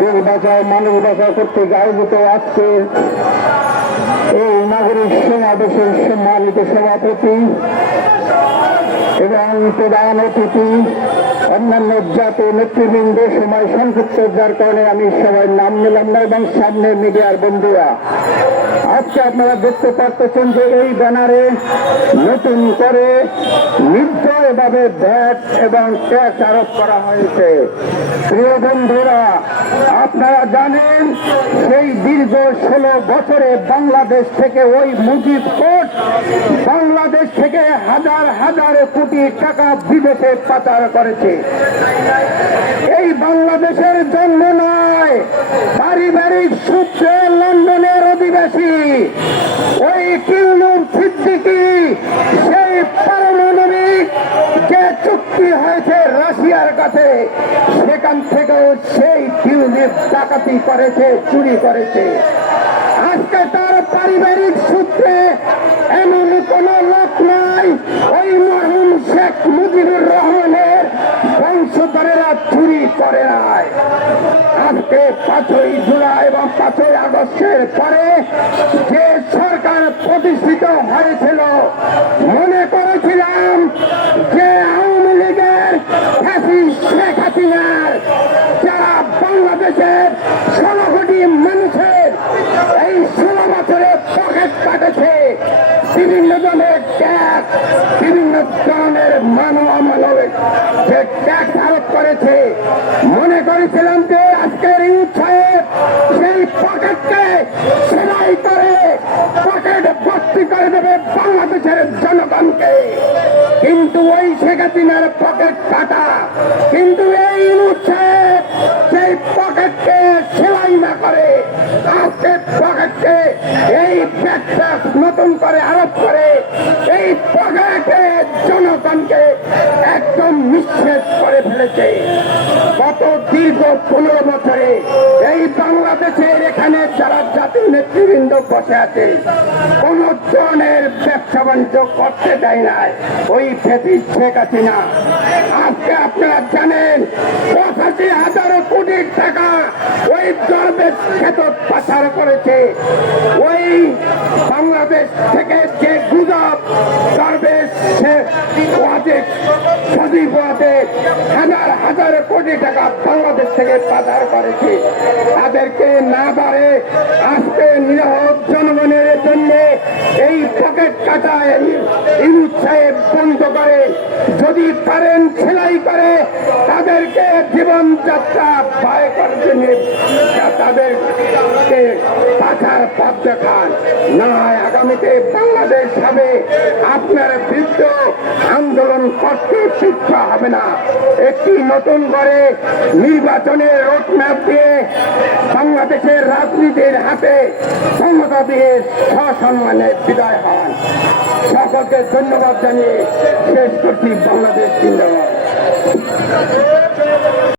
দেশ বাঁচাও মানুষ বাঁচাও করতে আয়োজিত আজকে এই নাগরিক সমাবেশের সম্মানিত সভাপতি এবং প্রধান অতিথি, অন্যান্য জাতীয় নেতৃবৃন্দ, সময় সংক্ষিপ্ত যার কারণে আমি সবাই নাম নিলাম না এবং সামনে মিডিয়ার বন্ধুরা। আজকে আপনারা দেখতে পাচ্ছেন যে এই ব্যানারে নতুন করে নির্দয়ভাবে ভ্যাট এবং ট্যাক্স আরোপ করা হয়েছে। প্রিয় বন্ধুরা, আপনারা জানেন সেই দীর্ঘ ষোলো বছরে বাংলাদেশ থেকে ওই মুজিব কোর্ট বাংলাদেশ থেকে হাজার হাজার কোটি টাকা বিদেশে পাচার করেছে। এই বাংলাদেশের জন্ম নয়, পারিবারিক সূত্রে লন্ডনের অধিবাসী ওই কিউলুর সিদ্দিকি, সেই পারমাণবিক যে চুক্তি হয়েছে রাশিয়ার কাছে, সেখান সেই ডাকাতি করেছে, চুরি করেছে। আজকে তার পারিবারিক সূত্রে এমন কোন লোক নাই, ওই মরহুম শেখ মুজিবুর রহমানের বংশধরেরা চুরি করে নাই। আজকে পাঁচই জুলাই এবং পাঁচই আগস্টের পরে যে সরকার প্রতিষ্ঠিত হয়েছিল মনে করেছিলাম যে আওয়ামী লীগের ফ্যাসিস্ট শেখ হাসিনার যারা বাংলাদেশের ষোলো মানুষের এই ষোলো বছরে পকেট কাটেছে বিভিন্ন ধরনের ট্যাক্স বিভিন্ন ধরনের মানব মানবিক যে ট্যাক্স আরোপ করেছে। মনে করেছিলাম যে আজকের এই উৎসাহে সেই পকেটকে সেলাই করে পকেট ভর্তি করে দেবে বাংলাদেশের জনগণকে। কিন্তু ওই শেখ হাসিনার পকেট কাটা, কিন্তু নতুন করে আরোপ করে, এই পকেটে জনগণকে একদম নিঃশেষ করে ফেলেছে। কত দীর্ঘ পনেরো বছরে এই বাংলাদেশের এখানে যারা নেতৃবৃন্দ বসে আছে কোন ধরনের ব্যবসা বাণিজ্য করতে দেয় না ওই ফেতি শেখ হাসিনা। আজকে আপনারা জানেন, পঁচাশি হাজার কোটি টাকা ওই দরবেশ ক্ষেত পাচার করেছে। ওই বাংলাদেশ থেকে যে গুজব দরবেশ সজীব হাজার হাজার কোটি টাকা বাংলাদেশ থেকে পাচার করেছে। তাদেরকে না পারে আজকে নিরাপদ জনগণের জন্য এই পকেট কাটা ইউনুস সাহেব বন্ধ করে। যদি পারেন সেলাই করে, তাদেরকে জীবনযাত্রা ভয় করার জন্য তাদেরকে পাঠার পথ দেখান। না আগামীতে বাংলাদেশ হবে আপনার বৃদ্ধ আন্দোলন করতে শিক্ষা হবে না। একটি নতুন করে নির্বাচনের রোডম্যাপ দিয়ে বাংলাদেশের রাজনীতির হাতে ক্ষমতা দিয়ে সসম্মানে বিদায় হন। সকলকে ধন্যবাদ জানিয়ে শেষ করছি বাংলাদেশ জিন্দাবাদ।